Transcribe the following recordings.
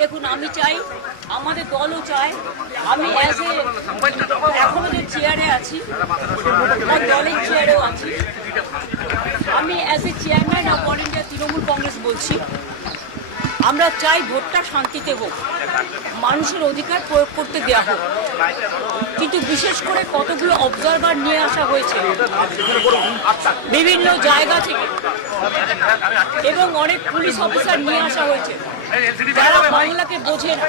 দেখুন, আমি চাই, আমাদের দলও চায়, আমি অ্যাজ এ এখনো যে চেয়ারে আছি, তার দলের চেয়ারেও আছি, আমি as a chairman of all India Trinamool Congress বলছি, আমরা চাই ভোটটা শান্তিতে হোক, মানুষের অধিকার প্রয়োগ করতে দেওয়া হোক। কিন্তু বিশেষ করে কতগুলো অবজারভার নিয়ে আসা হয়েছে বিভিন্ন জায়গা থেকে এবং অনেক পুলিশ অফিসার নিয়ে আসা হয়েছে যারা বাংলাকে বোঝে না।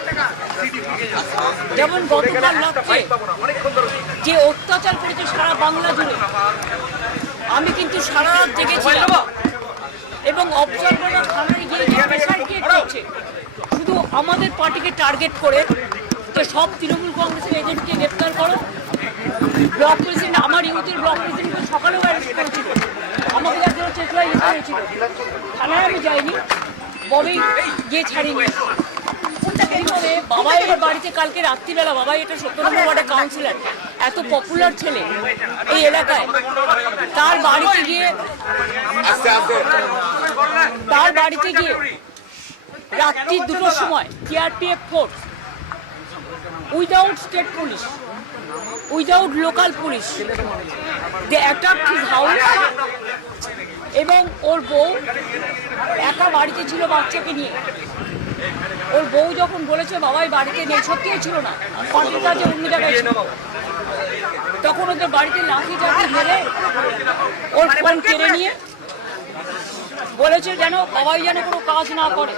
যেমন গতকাল রাত্রে যে অত্যাচার করেছে সারা বাংলা জুড়ে, আমি কিন্তু সারা রাত জেগেছিলাম এবং অবজারভাররা থানায় গিয়ে যে প্রেশার ক্রিয়েট করছে শুধু আমাদের পার্টিকে টার্গেট করে, যে সব তৃণমূল কংগ্রেসের এজেন্টকে গ্রেপ্তার করো। ব্লক প্রেসিডেন্ট, আমার ইউথের ব্লক প্রেসিডেন্টকে সকালেও অ্যারেস্ট করেছিল, আমাকে যার জন্য চেতলায় যেতে হয়েছিল, থানায় আমি যাইনি, ববি গিয়ে ছাড়িনি। এইভাবে বাবাই এর বাড়িতে কালকে রাত্রিবেলা, বাবাই এটা 17 নম্বর ওয়ার্ডের কাউন্সিলর, এত পপুলার ছেলে এই এলাকায়, তার বাড়িতে গিয়ে রাত্রি 2টোর সময় CRPF force, without state police, without local police, they attacked his house. এবং ওর বউ একা বাড়িতে ছিল বাচ্চাকে নিয়ে। ওর বউ যখন বলেছে বাবাই বাড়িতে নেই, সত্যিই ছিল না, পার্টির কাজে অন্য জায়গায় ছিল, তখন ওদের বাড়িতে লাঠি চাঠি মেরে ওর ফোন কেড়ে নিয়ে বলেছে যেন বাবাই যেন কোনো কাজ না করে।